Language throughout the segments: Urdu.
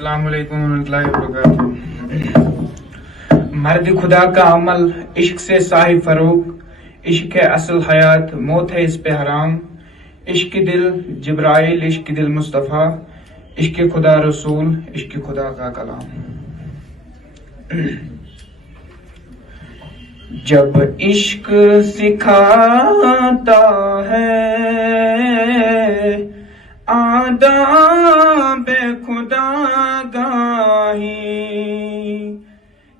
السلام علیکم ورحمۃ اللہ وبرکاتہ۔ مرد خدا کا عمل عشق سے صاحب فروغ، عشق ہے اصل حیات موت ہے اس پہ حرام، عشق دل جبرائیل عشق دل مصطفیٰ، عشق خدا رسول عشق خدا کا کلام۔ جب عشق سکھاتا ہے آداب خدا گاہی،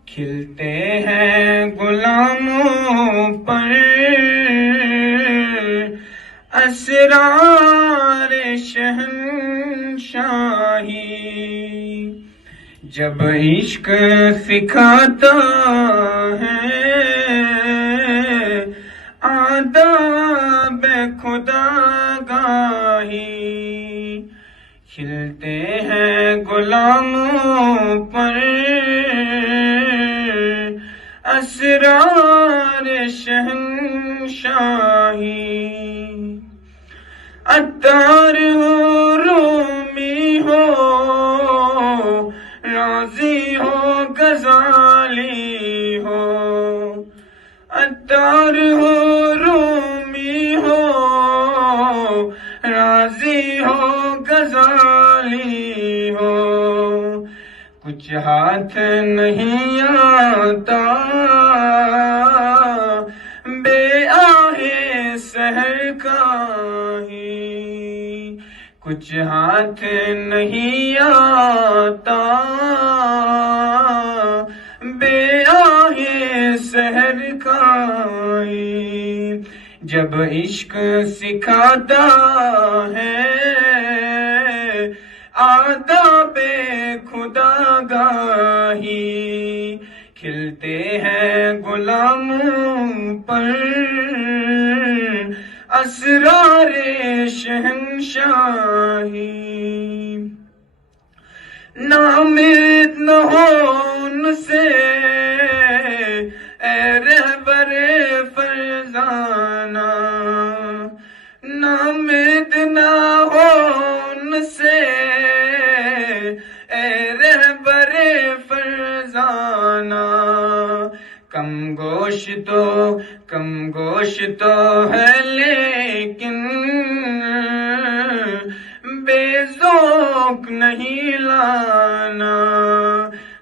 کھلتے ہیں غلاموں پر اسرار شہنشاہی۔ جب عشق سکھاتا ہے آداب خدا گاہی، کھلتے ہیں غلاموں پر اسرار شہنشاہی۔ عطار ہو رومی ہو رازی ہو غزالی ہو، عطار ہو رومی ہو رازی ہو غزالی ہو، کچھ ہاتھ نہیں آتا بے آہے سحر کا ہی، کچھ ہاتھ نہیں آتا بے آہے سحر کا ہی۔ جب عشق سکھاتا ہے آداب خدا گاہی، کھلتے ہیں غلاموں پر اسرار شہنشاہی۔ نامید نہ ہو ان سے اے رہبر فرزانہ، نامید نہ ہو ان سے اے رہبر فرزانہ، کم گوشت تو ہے لیکن بے ذوق نہیں لانا،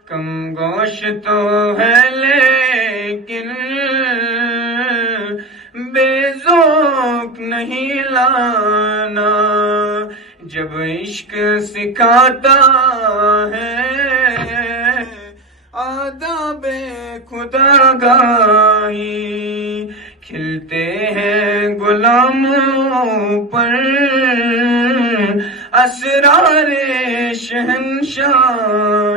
کم گوشت تو ہے لیکن بے ذوق نہیں لانا۔ جب عشق سکھاتا ہے آداب خدا گاہی، کھلتے ہیں غلاموں پر اسرار شہنشاہ۔